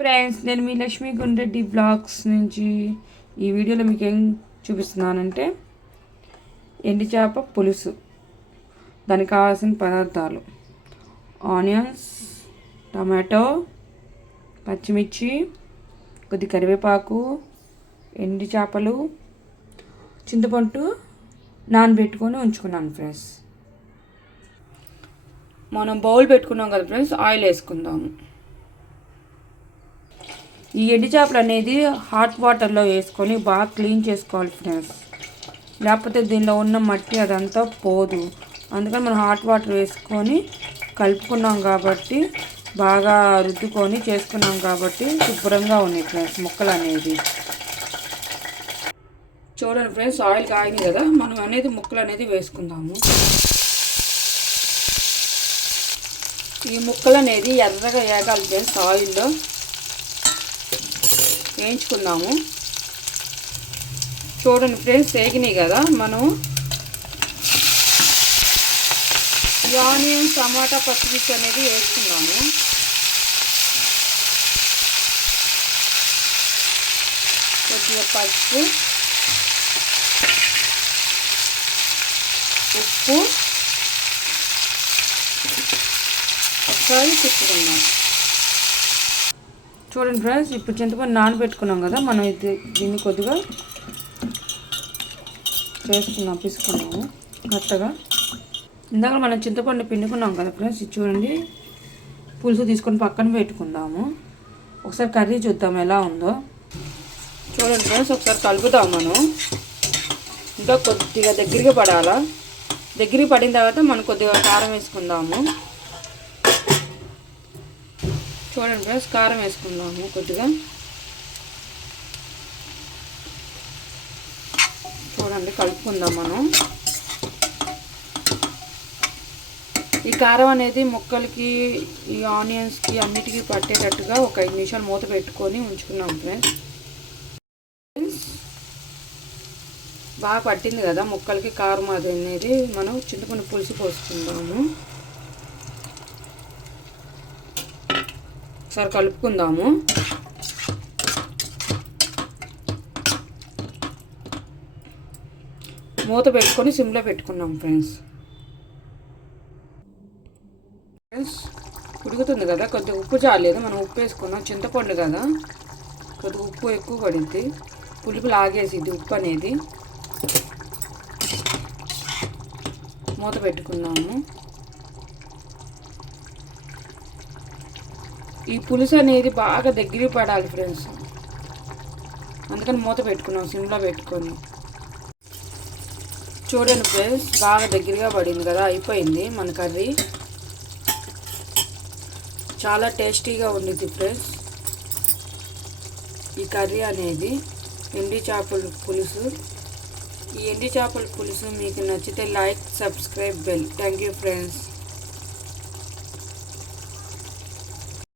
Friends నేను మీ Lakshmi Gundreddy blogs నుంచి ఈ వీడియోలో మీకు ఏం చూపిస్తున్నానంటే ఎండి చేప పులుసు. దానికి కావాల్సిన పదార్థాలు. ఆనియన్స్ టమాటో పచ్చిమిర్చి కొద్ది కరివేపాకు ఎండి చేపలు చింతపండు నానబెట్టుకొని ఉంచుకున్నాను ఫ్రెండ్స్. మనం బౌల్ పెట్టుకున్నాం కదా ఫ్రెండ్స్ ఆయిల్ వేసుకుందాము. ఈ ఎండి చేపలు అనేది హాట్ వాటర్లో వేసుకొని బాగా క్లీన్ చేసుకోవాలి ఫ్రెండ్స్ లేకపోతే దీనిలో ఉన్న మట్టి అదంతా పోదు. అందుకని మనం హాట్ వాటర్ వేసుకొని కలుపుకున్నాం కాబట్టి బాగా రుద్దుకొని చేసుకున్నాం కాబట్టి శుభ్రంగా ఉన్నాయి ఫ్రెండ్స్ ముక్కలు అనేది. చూడండి ఫ్రెండ్స్ ఆయిల్ కాగింది కదా మనం అనేది ముక్కలు అనేది వేసుకుందాము. ఈ ముక్కలు అనేది ఎర్రగా వేగాలి ఫ్రెండ్స్ ఆయిల్లో వేయించుకుందాము. చూడండి ఫ్రెండ్స్ వేగినాయి కదా. మనం ఆనియన్ టమాటా పచ్చిమిర్చి అనేది వేసుకున్నాము కొద్దిగా పసుపు ఉప్పు ఒకసారి తిప్పుకున్నాము చూడండి ఫ్రెండ్స్ ఇప్పుడు చింతపండు నానబెట్టుకున్నాం కదా మనం ఇది దీన్ని కొద్దిగా చేసుకున్నాం పిసుకున్నాము మెత్తగా. ఇందాక మనం చింతపండు పిండుకున్నాం కదా ఫ్రెండ్స్ ఇది చూడండి. పులుసు తీసుకొని పక్కన పెట్టుకుందాము. ఒకసారి కర్రీ చూద్దాం ఎలా ఉందో. చూడండి ఫ్రెండ్స్ ఒకసారి కలుపుదాం మనం. ఇంకా కొద్దిగా దగ్గరికి పడాలా? దగ్గరికి పడిన తర్వాత మనం కొద్దిగా కారం వేసుకుందాము. చూడండి ఫ్రెండ్స్ కారం వేసుకుందాము కొద్దిగా. చూడండి కలుపుకుందాం మనం. ఈ కారం అనేది ముక్కలకి ఈ ఆనియన్స్కి అన్నిటికీ పట్టేటట్టుగా ఒక ఐదు నిమిషాలు మూత పెట్టుకొని ఉంచుకున్నాం ఫ్రెండ్స్. బాగా పట్టింది కదా ముక్కలకి కారం అది అనేది. మనం చింతపండు పులుసు పోసుకుందాము. ఒకసారి కలుపుకుందాము. మూత పెట్టుకొని సిమ్లో పెట్టుకున్నాం ఫ్రెండ్స్. ఫ్రెండ్స్ ఉడుకుతుంది కదా కొద్దిగా ఉప్పు చాలేదు మనం ఉప్పు వేసుకున్నాం. చింతపండు కదా కొద్దిగా ఉప్పు ఎక్కువ పడింది. పులుపు లాగేసిద్ది ఉప్పు అనేది. మూత పెట్టుకున్నాము ఈ పులుసు అనేది బాగా దగ్గర పడాలి ఫ్రెండ్స్. అందుకని మూత పెట్టుకున్నాం సిమ్లో పెట్టుకొని. చూడండి ఫ్రెండ్స్ బాగా దగ్గరగా పడింది కదా అయిపోయింది మన కర్రీ. చాలా టేస్టీగా ఉండిద్ది ఫ్రెండ్స్. ఈ కర్రీ అనేది ఎండి చేపల పులుసు. ఈ ఎండి చేపల పులుసు మీకు నచ్చితే like subscribe bell. Thank you friends.